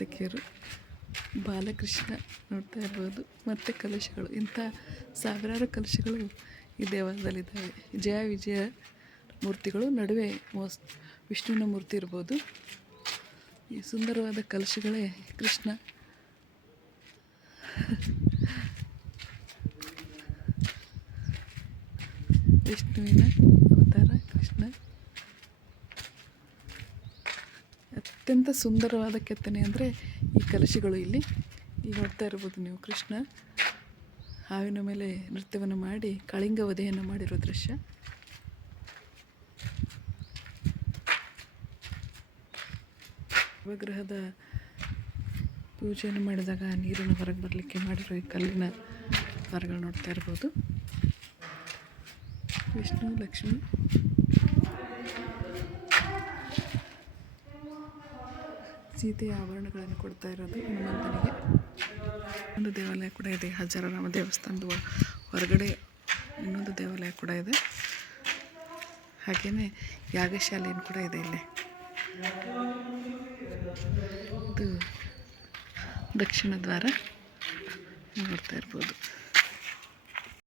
ನರ್ತಕಿಯರು, ಬಾಲಕೃಷ್ಣ ನೋಡ್ತಾ ಇರ್ಬೋದು, ಮತ್ತು ಕಲಶಗಳು. ಇಂಥ ಸಾವಿರಾರು ಕಲಶಗಳು ಈ ದೇವಾಲಯದಲ್ಲಿದ್ದಾವೆ. ಜಯ ವಿಜಯ ಮೂರ್ತಿಗಳು, ನಡುವೆ ವಿಷ್ಣುವಿನ ಮೂರ್ತಿ ಇರ್ಬೋದು. ಈ ಸುಂದರವಾದ ಕಲಶಗಳೇ ಕೃಷ್ಣ. ವಿಷ್ಣುವಿನ ಅವತಾರ ಕೃಷ್ಣ. ಅತ್ಯಂತ ಸುಂದರವಾದ ಕೆತ್ತನೆ ಅಂದರೆ ಈ ಕಲಶಗಳು. ಇಲ್ಲಿ ನೋಡ್ತಾ ಇರ್ಬೋದು ನೀವು, ಕೃಷ್ಣ ಹಾವಿನ ಮೇಲೆ ನೃತ್ಯವನ್ನು ಮಾಡಿ ಕಾಳಿಂಗ ವಧೆಯನ್ನು ಮಾಡಿರೋ ದೃಶ್ಯ. ನವಗ್ರಹದ ಪೂಜೆಯನ್ನು ಮಾಡಿದಾಗ ನೀರನ್ನು ಹೊರಗೆ ಬರಲಿಕ್ಕೆ ಮಾಡಿರೋ ಈ ಕಲ್ಲಿನ ಮರಗಳು ನೋಡ್ತಾ ಇರ್ಬೋದು. ವಿಷ್ಣು ಲಕ್ಷ್ಮಿ, ಸೀತೆಯ ಆಭರಣಗಳನ್ನು ಕೊಡ್ತಾ ಇರೋದು ಹನುಮಂತನಿಗೆ. ಒಂದು ದೇವಾಲಯ ಕೂಡ ಇದೆ, ಹಜಾರರಾಮ ದೇವಸ್ಥಾನದ ಹೊರಗಡೆ ಇನ್ನೊಂದು ದೇವಾಲಯ ಕೂಡ ಇದೆ. ಹಾಗೆಯೇ ಯಾಗಶಾಲೆಯನ್ನು ಕೂಡ ಇದೆ ಇಲ್ಲಿ. ಇದು ದಕ್ಷಿಣ ದ್ವಾರ ನೋಡ್ತಾ ಇರ್ಬೋದು.